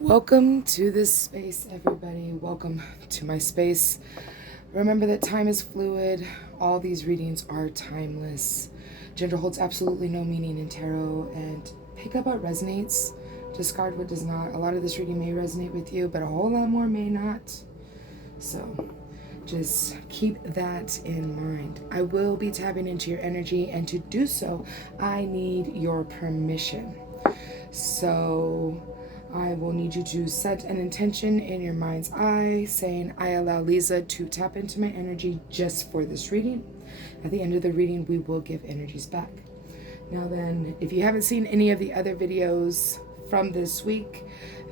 Welcome to this space, everybody. Welcome to my space. Remember that time is fluid. All these readings are timeless. Gender holds absolutely no meaning in tarot, and pick up what resonates, discard what does not. A lot of this reading may resonate with you, but a whole lot more may not. So just keep that in mind. I will be tapping into your energy, and to do so, I need your permission. So I will need you to set an intention in your mind's eye saying, I allow Lisa to tap into my energy just for this reading. At the end of the reading, we will give energies back. Now then, if you haven't seen any of the other videos from this week,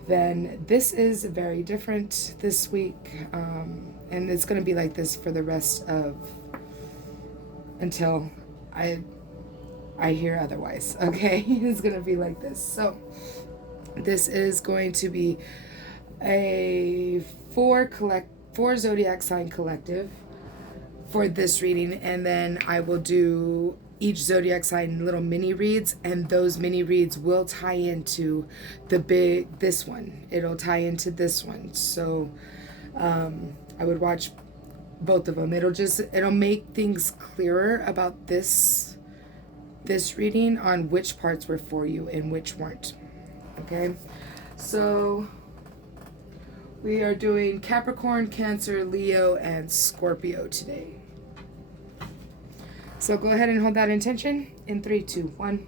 then this is very different this week. And it's going to be like this for the rest of, until I hear otherwise, okay? It's going to be like this. So this is going to be a four zodiac sign collective for this reading, and then I will do each zodiac sign little mini reads, and those mini reads will tie into this one. It'll tie into this one. So I would watch both of them. It'll make things clearer about this reading on which parts were for you and which weren't. Okay, so we are doing Capricorn, Cancer, Leo, and Scorpio today. So go ahead and hold that intention in 3, 2, 1.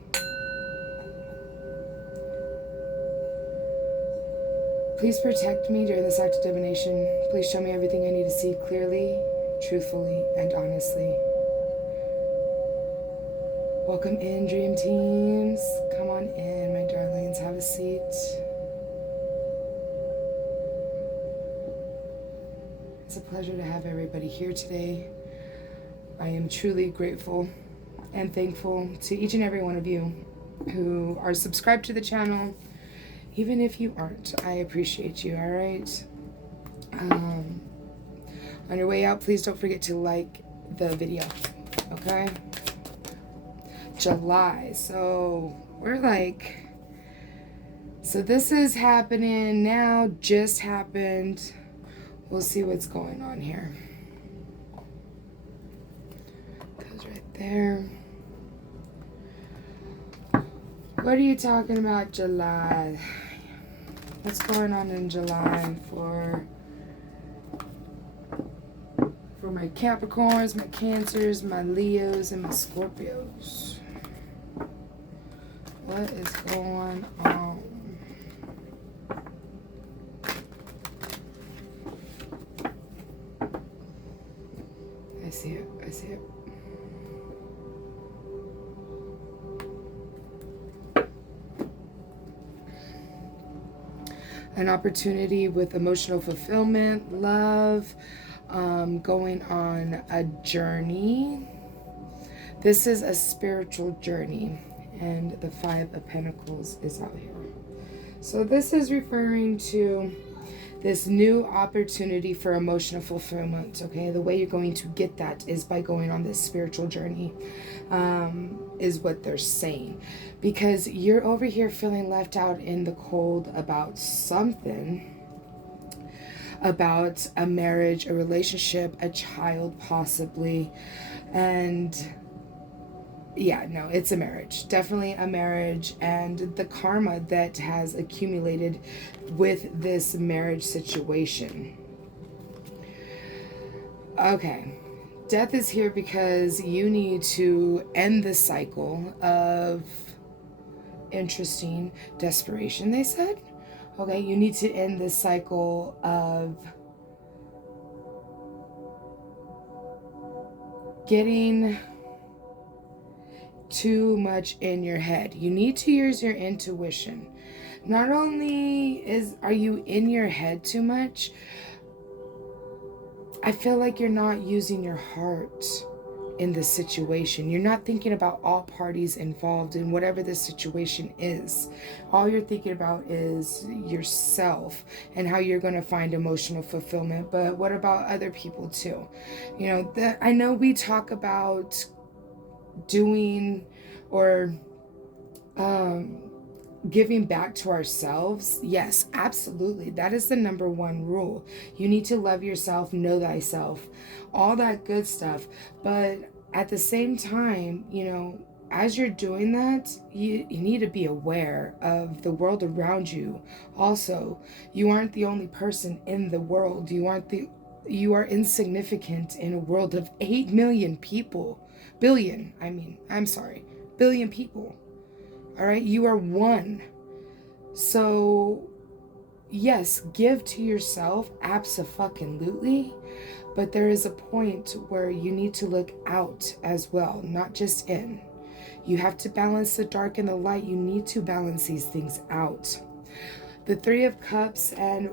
Please protect me during this act of divination. Please show me everything I need to see clearly, truthfully, and honestly. Welcome in, dream teams. Come on in, my darlings. Have a seat. It's a pleasure to have everybody here today. I am truly grateful and thankful to each and every one of you who are subscribed to the channel. Even if you aren't, I appreciate you, all right? On your way out, please don't forget to like the video, okay? July, so we're like, so this is happening now, just happened. We'll see what's going on here. Goes right there. What are you talking about, July? What's going on in July for my Capricorns, my Cancers, my Leos, and my Scorpios? What is going on? I see it. I see it. An opportunity with emotional fulfillment, love, going on a journey. This is a spiritual journey. And the 5 of Pentacles is out here. So this is referring to this new opportunity for emotional fulfillment, okay? The way you're going to get that is by going on this spiritual journey, is what they're saying. Because you're over here feeling left out in the cold about something, about a marriage, a relationship, a child possibly, and yeah, no, it's a marriage. Definitely a marriage, and the karma that has accumulated with this marriage situation. Okay. Death is here because you need to end the cycle of interesting desperation, they said. Okay, you need to end this cycle of getting too much in your head. You need to use your intuition. Not only are you in your head too much, I feel like you're not using your heart in this situation. You're not thinking about all parties involved in whatever this situation is. All you're thinking about is yourself and how you're going to find emotional fulfillment. But what about other people too? You know, I know we talk about doing or giving back to ourselves, yes, absolutely. That is the number one rule. You need to love yourself, know thyself, all that good stuff. But at the same time, as you're doing that, you need to be aware of the world around you. Also, you aren't the only person in the world. You are insignificant in a world of 8 million people. Billion people. All right, you are one. So, yes, give to yourself, abso-fucking-lutely, but there is a point where you need to look out as well, not just in. You have to balance the dark and the light. You need to balance these things out. The Three of Cups, and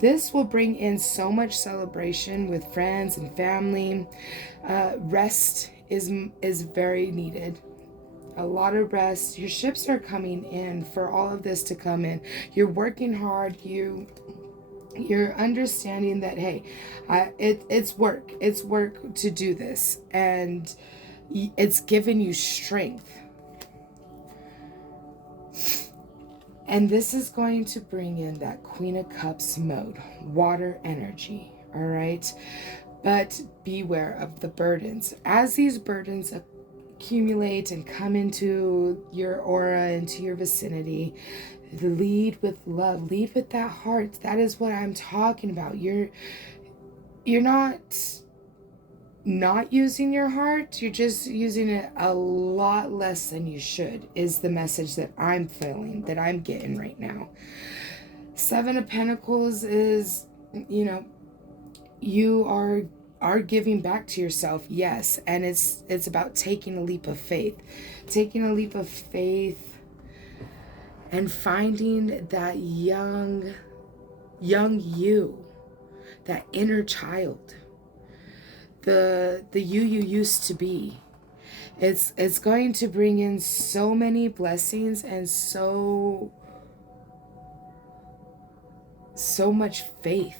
this will bring in so much celebration with friends and family. Rest is very needed. A lot of rest. Your ships are coming in for all of this to come in. You're working hard. You're understanding that, hey, it's work. It's work to do this, and it's giving you strength. And this is going to bring in that Queen of Cups mode, water energy. All right, but beware of the burdens. As these burdens accumulate and come into your aura, into your vicinity, lead with love, lead with that heart. That is what I'm talking about. You're not using your heart, you're just using it a lot less than you should, is the message that I'm feeling, that I'm getting right now. Seven of Pentacles is, you are giving back to yourself, yes, and it's about taking a leap of faith. Taking a leap of faith and finding that young you, that inner child, the you used to be. It's going to bring in so many blessings and so much faith.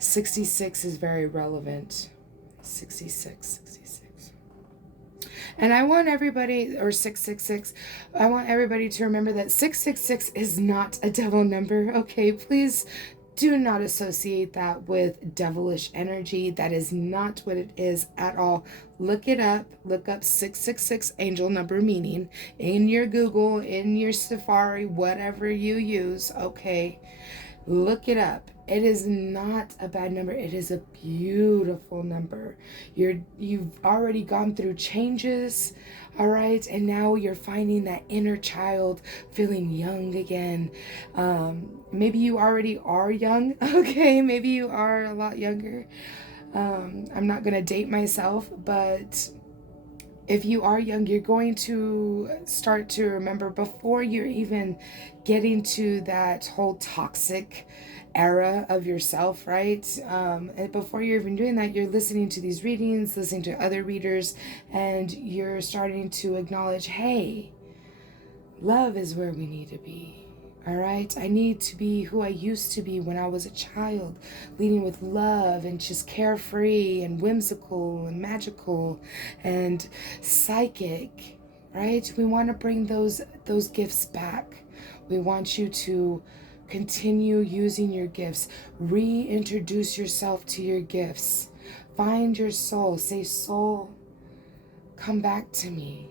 66 is very relevant. 66. And I want everybody, or 666, I want everybody to remember that 666 is not a devil number, okay? Please do not associate that with devilish energy. That is not what it is at all. Look it up. Look up 666 angel number meaning in your Google, in your Safari, whatever you use, okay? Look it up. It is not a bad number. It is a beautiful number. You've already gone through changes, all right? And now you're finding that inner child, feeling young again. Maybe you already are young, okay? Maybe you are a lot younger. I'm not going to date myself, but if you are young, you're going to start to remember before you're even getting to that whole toxic era of yourself, right? And before you're even doing that, you're listening to these readings, listening to other readers, and you're starting to acknowledge, hey, love is where we need to be. All right, I need to be who I used to be when I was a child, leading with love and just carefree and whimsical and magical and psychic, right? We want to bring those gifts back. We want you to continue using your gifts. Reintroduce yourself to your gifts. Find your soul. Say, soul, come back to me.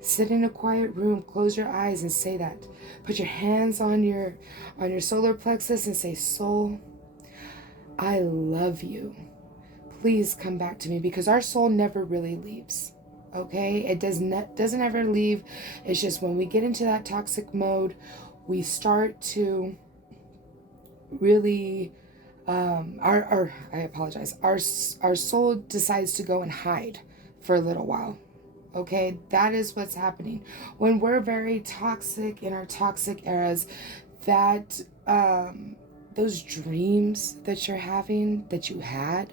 Sit in a quiet room, close your eyes and say that. Put your hands on your solar plexus and say, soul, I love you. Please come back to me, because our soul never really leaves. Okay? It doesn't ever leave. It's just when we get into that toxic mode, we start to really I apologize. Our soul decides to go and hide for a little while. Okay, that is what's happening when we're very toxic in our toxic eras. That those dreams that you're having, that you had,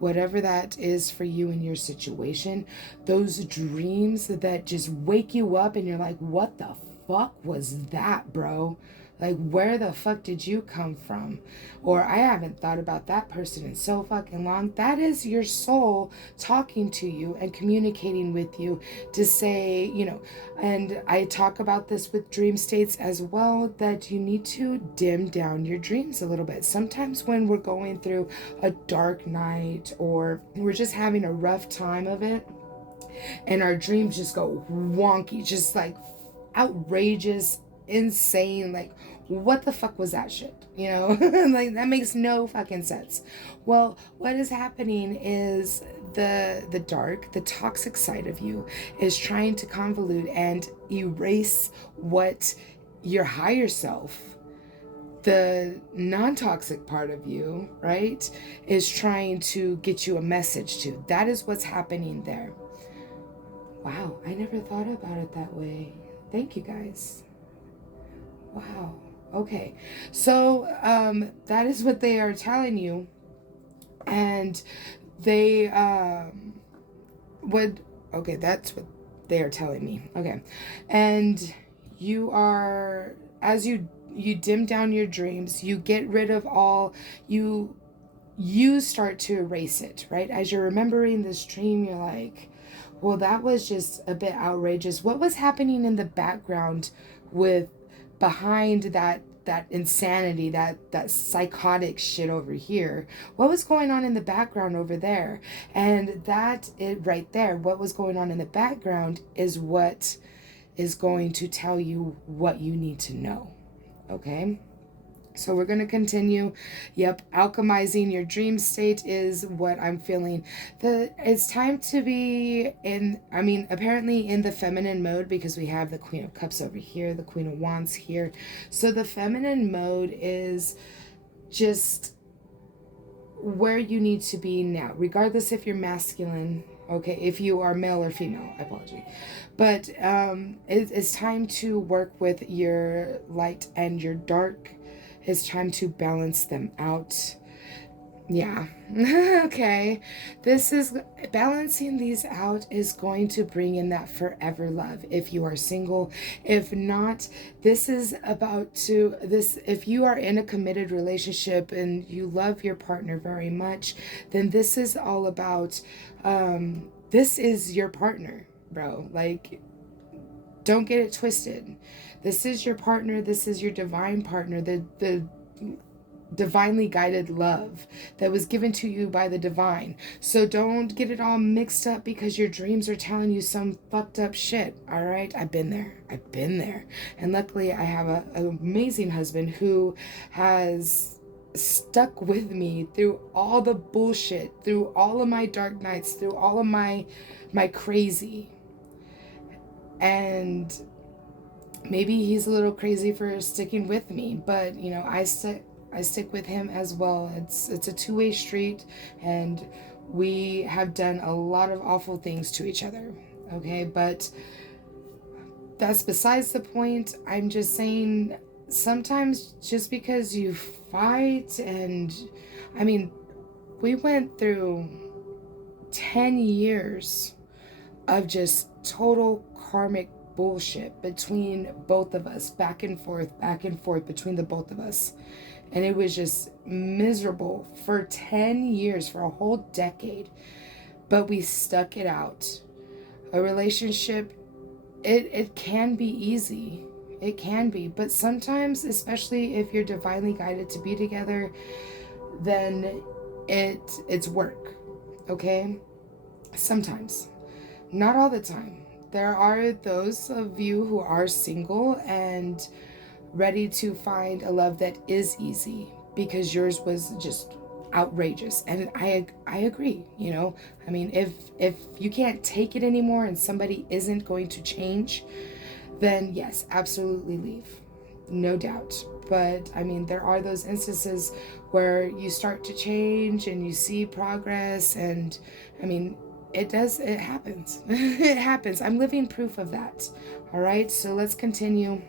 whatever that is for you in your situation, those dreams that just wake you up and you're like, what the fuck was that, bro? Like, where the fuck did you come from? Or, I haven't thought about that person in so fucking long. That is your soul talking to you and communicating with you to say, you know, and I talk about this with dream states as well, that you need to dim down your dreams a little bit. Sometimes when we're going through a dark night or we're just having a rough time of it, and our dreams just go wonky, just like outrageous, insane, like, what the fuck was that shit, you know? Like, that makes no fucking sense. Well, what is happening is the dark, the toxic side of you is trying to convolute and erase what your higher self, the non-toxic part of you, right, is trying to get you a message to. That is what's happening there. Wow, I never thought about it that way. Thank you, guys. Wow. Okay. So, that is what they are telling you. And they, okay, that's what they are telling me. Okay. And you are, as you dim down your dreams, you get rid of all, you start to erase it, right? As you're remembering this dream, you're like, well, that was just a bit outrageous. What was happening in the background with behind that insanity, that psychotic shit over here? What was going on in the background over there? And that it right there, what was going on in the background is what is going to tell you what you need to know. Okay? So we're going to continue. Yep, alchemizing your dream state is what I'm feeling. It's time to be apparently in the feminine mode, because we have the Queen of Cups over here, the Queen of Wands here. So the feminine mode is just where you need to be now, regardless if you're masculine. Okay, if you are male or female, I apologize. But it's time to work with your light and your dark. It's time to balance them out. Yeah. Okay. This is balancing these out is going to bring in that forever love if you are single. If not, this is about to this if you are in a committed relationship and you love your partner very much, then this is all about this is your partner, bro. Like, don't get it twisted. This is your partner. This is your divine partner. The divinely guided love that was given to you by the divine. So don't get it all mixed up because your dreams are telling you some fucked up shit. All right? I've been there. And luckily I have an amazing husband who has stuck with me through all the bullshit, through all of my dark nights, through all of my crazy. And maybe he's a little crazy for sticking with me, but you know, I stick with him as well. It's a two-way street, and we have done a lot of awful things to each other. Okay, but that's besides the point. I'm just saying, sometimes just because you fight, and I mean, we went through 10 years of just total karmic bullshit between both of us, back and forth between the both of us. And it was just miserable for 10 years, for a whole decade. But we stuck it out. A relationship, it can be easy. It can be. But sometimes, especially if you're divinely guided to be together, then it's work. Okay? Sometimes. Not all the time. There are those of you who are single and ready to find a love that is easy, because yours was just outrageous. And I agree, you know. I mean, if you can't take it anymore and somebody isn't going to change, then yes, absolutely leave. No doubt. But I mean, there are those instances where you start to change and you see progress, and I mean, it happens. It happens. I'm living proof of that. All right, so let's continue.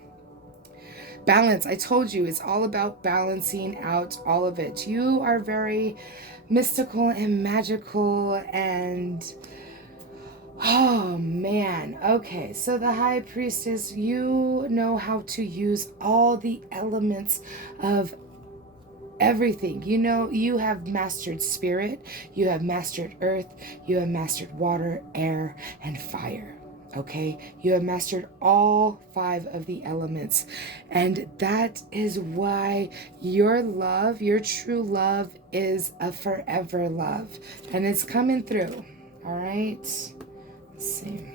Balance. I told you, it's all about balancing out all of it. You are very mystical and magical, and Oh man. Okay, so the high priestess, you know how to use all the elements of everything. You know, you have mastered spirit, you have mastered earth, you have mastered water, air, and fire. Okay, you have mastered all 5 of the elements, and that is why your love, your true love, is a forever love, and it's coming through. All right, let's see.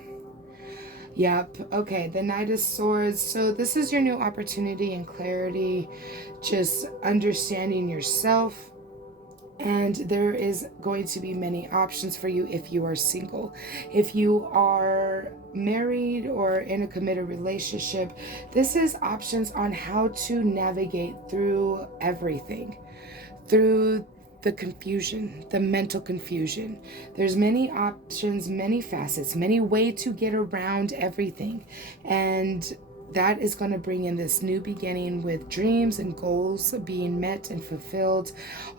Yep. Okay. The Knight of Swords. So this is your new opportunity and clarity, just understanding yourself. And there is going to be many options for you if you are single. If you are married or in a committed relationship, this is options on how to navigate through everything, through the confusion, the mental confusion. There's many options, many facets, many ways to get around everything. And that is going to bring in this new beginning with dreams and goals being met and fulfilled.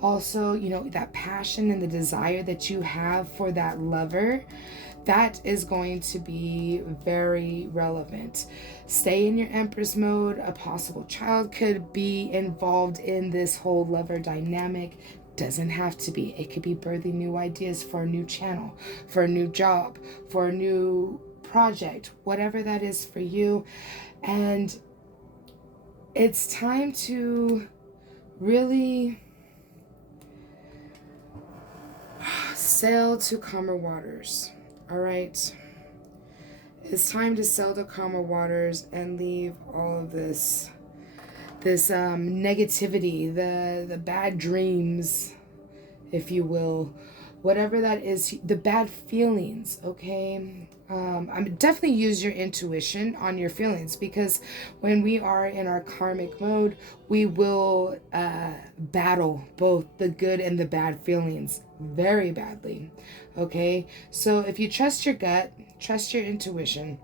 Also, you know, that passion and the desire that you have for that lover, that is going to be very relevant. Stay in your Empress mode. A possible child could be involved in this whole lover dynamic. Doesn't have to be. It could be birthing new ideas for a new channel, for a new job, for a new project, whatever that is for you. And it's time to really sail to calmer waters. All right. It's time to sail to calmer waters and leave all of this negativity, the bad dreams, if you will, whatever that is, the bad feelings. Okay. I'm definitely use your intuition on your feelings, because when we are in our karmic mode, we will battle both the good and the bad feelings very badly. Okay, so if you trust your gut, trust your intuition,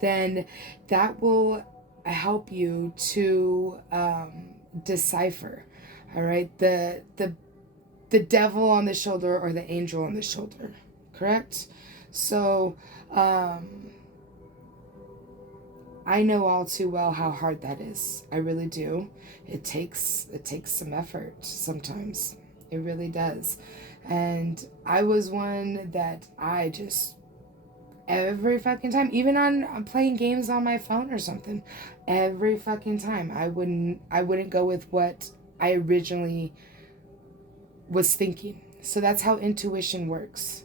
then that will help you to decipher, all right, the devil on the shoulder or the angel on the shoulder, correct? So I know all too well how hard that is. I really do. It takes some effort sometimes. It really does. And I was one that I just, every fucking time, even on playing games on my phone or something, every fucking time I wouldn't go with what I originally was thinking. So that's how intuition works.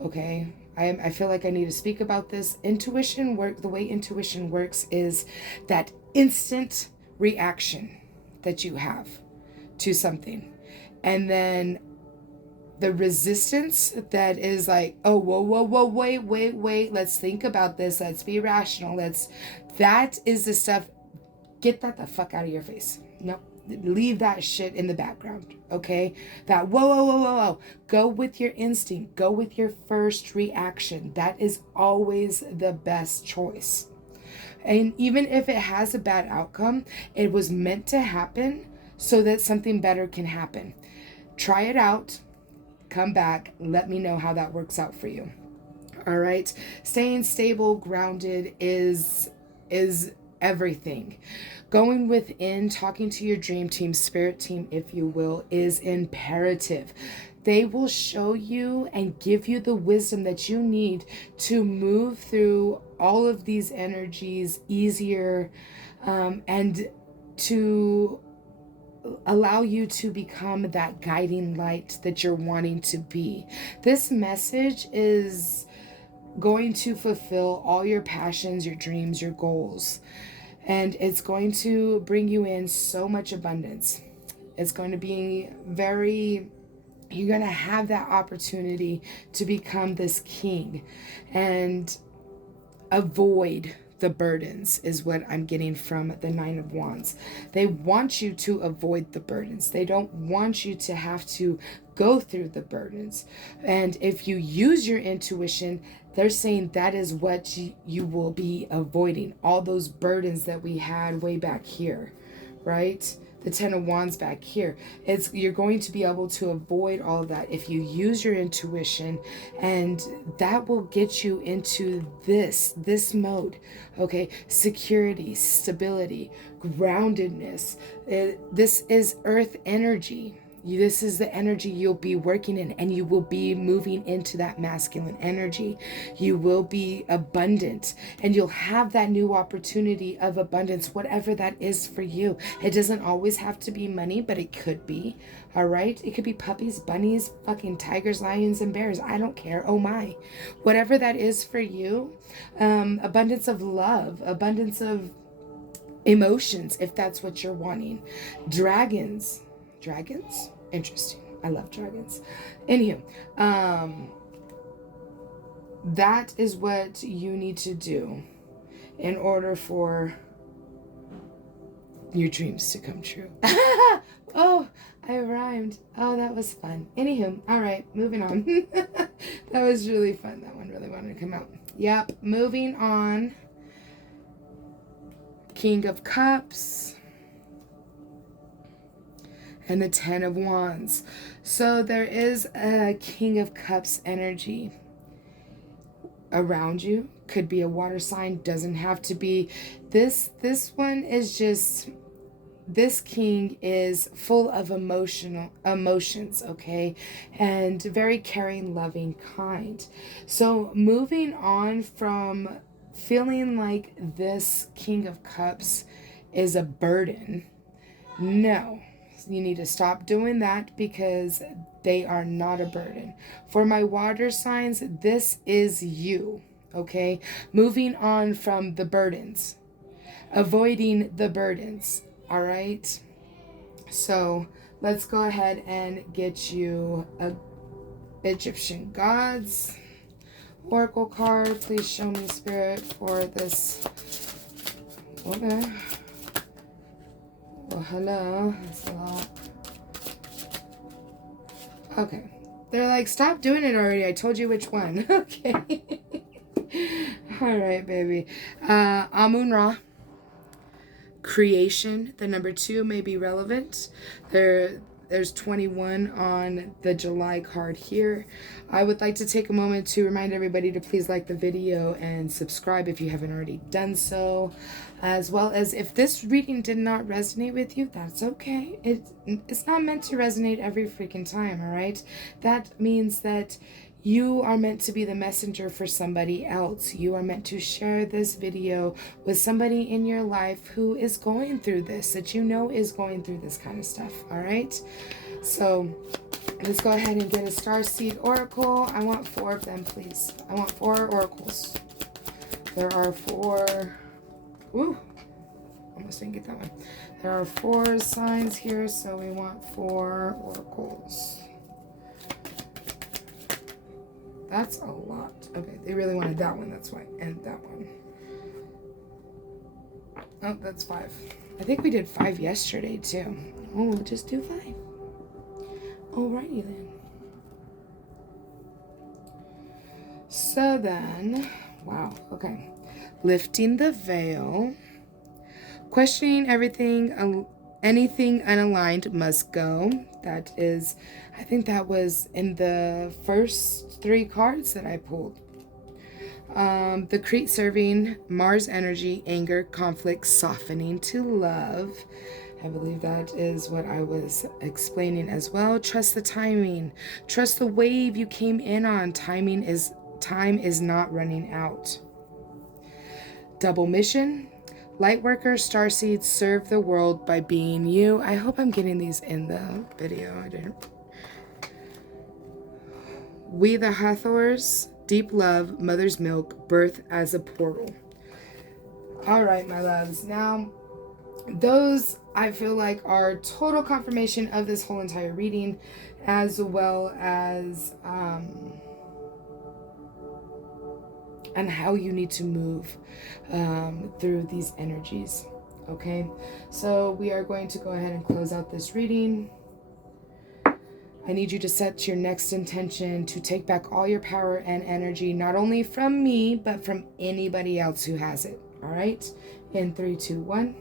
Okay, I feel like I need to speak about this. Intuition work. The way intuition works is that instant reaction that you have to something, and then the resistance that is like, oh, whoa, wait, let's think about this, let's be rational, that is the stuff. Get that the fuck out of your face. No, leave that shit in the background. Okay, that whoa, go with your instinct, go with your first reaction. That is always the best choice. And even if it has a bad outcome, it was meant to happen so that something better can happen. Try it out, come back, let me know how that works out for you. All right, staying stable, grounded is everything. Going within, talking to your dream team, spirit team, if you will, is imperative. They will show you and give you the wisdom that you need to move through all of these energies easier, and to allow you to become that guiding light that you're wanting to be. This message is going to fulfill all your passions, your dreams, your goals. And it's going to bring you in so much abundance. It's going to be you're going to have that opportunity to become this king and avoid the burdens, is what I'm getting from the Nine of Wands. They want you to avoid the burdens. They don't want you to have to go through the burdens. And if you use your intuition, they're saying that is what you will be avoiding. All those burdens that we had way back here. right? The Ten of Wands back here. You're going to be able to avoid all of that if you use your intuition, and that will get you into this mode, okay? Security, stability, groundedness. This is earth energy. This is the energy you'll be working in, and you will be moving into that masculine energy. You will be abundant, and you'll have that new opportunity of abundance, whatever that is for you. It doesn't always have to be money, but it could be, all right? It could be puppies, bunnies, fucking tigers, lions, and bears. I don't care. Oh my. Whatever that is for you, abundance of love, abundance of emotions, if that's what you're wanting. Dragons? Interesting. I love dragons. Anywho, that is what you need to do in order for your dreams to come true. Oh, I rhymed. Oh, that was fun. Anywho, all right, moving on. That was really fun. That one really wanted to come out. Yep, moving on. King of Cups. And the Ten of Wands. So there is a King of Cups energy around you. Could be a water sign, doesn't have to be. This one is just, this king is full of emotions, okay? And very caring, loving, kind. So moving on from feeling like this King of Cups is a burden. No. You need to stop doing that, because they are not a burden. For my water signs, this is you, okay? Moving on from the burdens. Avoiding the burdens, all right? So let's go ahead and get you a Egyptian Gods Oracle card. Please show me, Spirit, for this. Okay. Well, hello. That's a lot. Okay. They're like, stop doing it already. I told you which one. Okay. All right, baby. Amon-Ra. Creation. The number 2 may be relevant. There's 21 on the July card here. I would like to take a moment to remind everybody to please like the video and subscribe if you haven't already done so. As well as, if this reading did not resonate with you, that's okay. It's not meant to resonate every freaking time, all right? That means that you are meant to be the messenger for somebody else. You are meant to share this video with somebody in your life who is going through this, that you know is going through this kind of stuff, all right? So let's go ahead and get a starseed oracle. I want 4 of them, please. I want 4 oracles. There are 4... Ooh, almost didn't get that one. There are 4 signs here, so we want 4 oracles. That's a lot. Okay, they really wanted that one, that's why. And that one. Oh, that's 5. I think we did 5 yesterday, too. Oh, we'll just do 5. Alrighty, then. So then, wow, okay. Lifting the veil. Questioning everything, anything unaligned must go. That is, I think that was in the first 3 cards that I pulled. The Crete serving, Mars energy, anger, conflict, softening to love. I believe that is what I was explaining as well. Trust the timing. Trust the wave you came in on. Time is not running out. Double mission. Lightworker, starseeds, serve the world by being you. I hope I'm getting these in the video. I didn't. We the Hathors, deep love, mother's milk, birth as a portal. All right, my loves. Now, those I feel like are total confirmation of this whole entire reading, as well as and how you need to move through these energies. Okay, so we are going to go ahead and close out this reading. I need you to set your next intention to take back all your power and energy, not only from me, but from anybody else who has it. All right, in 3, 2, 1.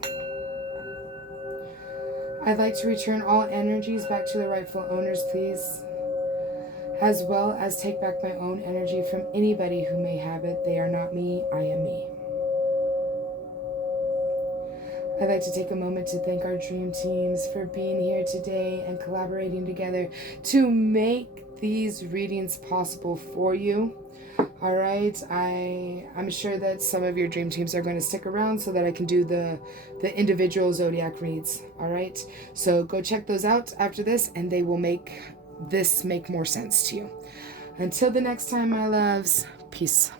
I'd like to return all energies back to the rightful owners, please, as well as take back my own energy from anybody who may have it. They are not me, I am me. I'd like to take a moment to thank our dream teams for being here today and collaborating together to make these readings possible for you. All right, I'm sure that some of your dream teams are going to stick around so that I can do the individual zodiac reads. All right, so go check those out after this, and they will make this make more sense to you. Until the next time, my loves, peace.